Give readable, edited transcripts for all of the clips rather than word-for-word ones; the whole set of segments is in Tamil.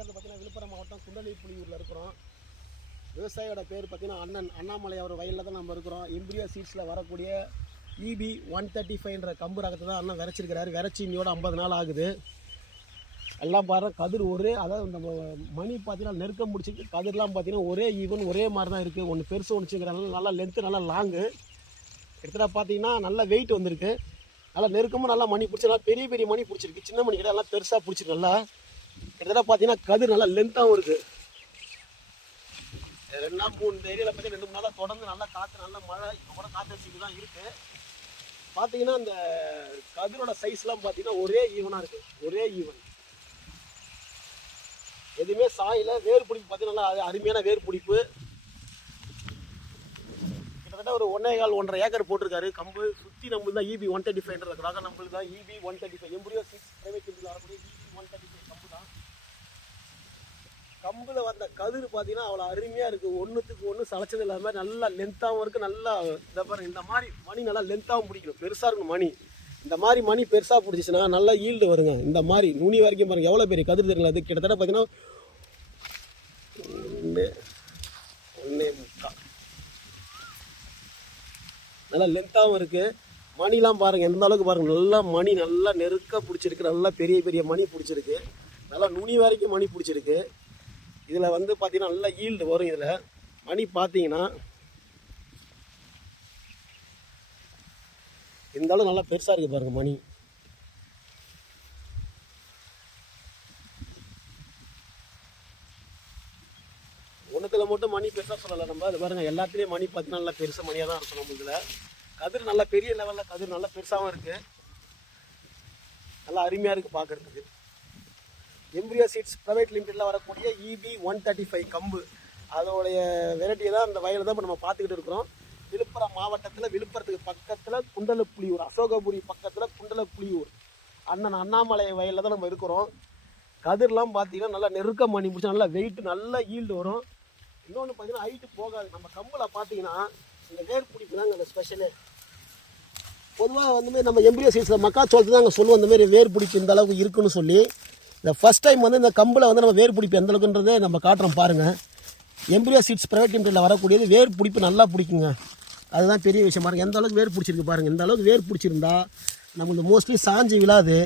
இருக்கிறது பார்த்தீங்கன்னா விழுப்புரம் மாவட்டம் குண்டலிப்புலியூரில் இருக்கிறோம். விவசாயியோட பேர் பார்த்தீங்கன்னா அண்ணாமலை அவர் வயலில் தான் நம்ம இருக்கிறோம். எம்பிரியோ சீட்ஸில் வரக்கூடிய EB 135ன்ற கம்பு ரகத்தை தான் அண்ணன் விரைச்சிருக்கிறாரு. விரைச்சி இன்னையோட 50 நாள் ஆகுது. எல்லாம் பாருங்கள் கதிர் ஒரே, அதாவது நம்ம மணி பார்த்தீங்கன்னா நெருக்கம் முடிச்சிருக்கு. கதிர்லாம் பார்த்தீங்கன்னா ஒரே ஈவன் ஒரே மாதிரி தான் இருக்குது. ஒன்று பெருசு ஒன்று சிக்கிறனால நல்லா லென்த்து நல்லா லாங்கு. கிட்டத்தட்ட பார்த்தீங்கன்னா நல்லா வெயிட் வந்திருக்கு. நல்லா நெருக்கமும் நல்லா மணி பிடிச்சி நல்லா பெரிய பெரிய மணி பிடிச்சிருக்கு. சின்ன மணி கிட்ட எல்லாம் பெருசாக பிடிச்சிருக்கு. நல்லா கிட்டத்தட்ட பார்த்தீங்கன்னா கதிர் நல்லா லென்த்தாகவும் இருக்குது. 2-3 ஏரியாவில் பார்த்தீங்கன்னா 2-3 நாளாக தொடர்ந்து நல்லா காற்று நல்லா மழை இப்போ கூட காற்று அடிச்சுட்டு தான் இருக்குது. பார்த்தீங்கன்னா இந்த கதிரோட சைஸ்லாம் பார்த்தீங்கன்னா ஒரே ஈவனாக இருக்குது. ஒரே ஈவன் எதுவுமே சாயில. வேர் பிடிப்பு பார்த்தீங்கன்னா நல்லா அருமையான வேர் பிடிப்பு. கிட்டத்தட்ட ஒரு 1.25-1.5 ஏக்கர் போட்டிருக்காரு. கம்பு சுற்றி நம்மளுக்கு தான் EB 135 நம்மளுக்கு தான் EB 135 எம்பிரியோ சீட்ஸ் பிரைவேட் லிமிட்டில் வரக்கூடிய EB 135 கம்பு தான். கம்பில் வந்த கதிர் பார்த்தீங்கன்னா அவ்வளோ அருமையாக இருக்குது. ஒன்றுத்துக்கு ஒன்று சளைச்சது இல்லாமல் நல்லா லென்த்தாகவும் இருக்குது. நல்லா இந்த பாருங்க, இந்த மாதிரி மணி நல்லா லென்த்தாகவும் பிடிக்கணும். பெருசாக இருக்கணும் மணி. இந்த மாதிரி மணி பெருசாக பிடிச்சிச்சுன்னா நல்லா ஈல்டு வருங்க. இந்த மாதிரி நுனி வரைக்கும் பாருங்கள் எவ்வளோ பெரிய கதிர் தெரியல. அது கிட்டத்தட்ட பார்த்தீங்கன்னா 1.25 நல்லா லென்த்தாகவும் இருக்குது. மணிலாம் பாருங்கள் எந்த அளவுக்கு பாருங்கள். நல்லா மணி நல்லா நெருக்க பிடிச்சிருக்கு. நல்லா பெரிய பெரிய மணி பிடிச்சிருக்கு. நல்லா நுனி வரைக்கும் மணி பிடிச்சிருக்கு. இதில் வந்து பார்த்தீங்கன்னா நல்லா ஈல்டு வரும். இதில் மணி பார்த்தீங்கன்னா இந்த அளவு நல்லா பெருசாக இருக்குது பாருங்கள் மணி. ஒன்றுத்தில் மட்டும் மணி பெருசாக சொல்லலை நம்ம. அது பாருங்கள் எல்லாத்துலேயும் மணி பார்த்தீங்கன்னா நல்லா பெருசாக மணியாக தான் இருக்கும். நம்ம இதில் கதிர் நல்லா பெரிய லெவலில் கதிர் நல்லா பெருசாகவும் இருக்குது. நல்லா அருமையாக இருக்குது பார்க்குறதுக்கு. எம்பிரியோ சீட்ஸ் ப்ரைவேட் லிமிட்டடில் வரக்கூடிய EB 135 கம்பு அதோடைய வெரைட்டியை தான் அந்த வயலில் தான் இப்போ நம்ம பார்த்துக்கிட்டு இருக்கிறோம். விழுப்புரம் மாவட்டத்தில் விழுப்புரத்துக்கு பக்கத்தில் குண்டலப்புலியூர், அசோகபுரி பக்கத்தில் குண்டலப்புலியூர் அண்ணாமலை வயலில் தான் நம்ம இருக்கிறோம். கதிர்லாம் பார்த்தீங்கன்னா நல்லா நெருக்க மணி பிடிச்சா நல்லா வெயிட்டு நல்லா ஈல்டு வரும். இன்னொன்று பார்த்தீங்கன்னா ஹைட்டு போகாது. நம்ம கம்பில் பார்த்தீங்கன்னா இந்த வேர் பிடிப்பு தாங்க அந்த ஸ்பெஷலு. பொதுவாக வந்துமே நம்ம எம்பிரியோ சீட்ஸில் மக்காச்சோளத்து தான் அங்கே சொல்லுவோம் இந்த மாதிரி வேர் பிடிப்பு இந்த அளவுக்கு இருக்குன்னு சொல்லி. இந்த ஃபஸ்ட் டைம் வந்து இந்த கம்பில் வந்து நம்ம வேர் பிடிப்பு எந்த அளவுக்குன்றதே நம்ம காட்டுறோம் பாருங்கள். எம்பிரியோ சீட்ஸ் ப்ரைவேட் லிமிட்டடில் வரக்கூடியது வேர் பிடிப்பு நல்லா பிடிக்குங்க. அதுதான் பெரிய விஷயம். பாருங்கள் எந்த அளவுக்கு வேர் பிடிச்சிருக்கு பாருங்கள். இந்த அளவுக்கு வேர் பிடிச்சிருந்தா நம்மளுக்கு மோஸ்ட்லி சாஞ்சி விழாது.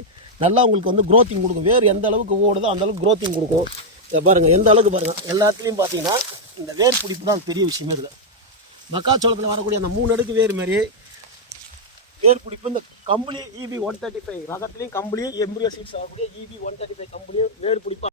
நல்லா உங்களுக்கு வந்து க்ரோத்திங் கொடுக்கும். வேர் எந்த அளவுக்கு ஓடுதோ அந்த அளவுக்கு க்ரோத்திங் கொடுக்கும். இதை பாருங்கள் எந்த அளவுக்கு பாருங்கள். எல்லாத்துலேயும் பார்த்தீங்கன்னா இந்த வேர் பிடிப்பு தான் பெரிய விஷயமே. இதில் மக்காச்சோளத்தில் வரக்கூடிய அந்த 3 அடுக்கு வேர் மாதிரி வேர் பிடிப்பு இந்த கம்பளி EB 135 ரகத்துலேயும் கம்பளியும் எம்பிரியோ சீட்ஸ் வரக்கூடிய EB 135 கம்பளியும் வேர் பிடிப்பு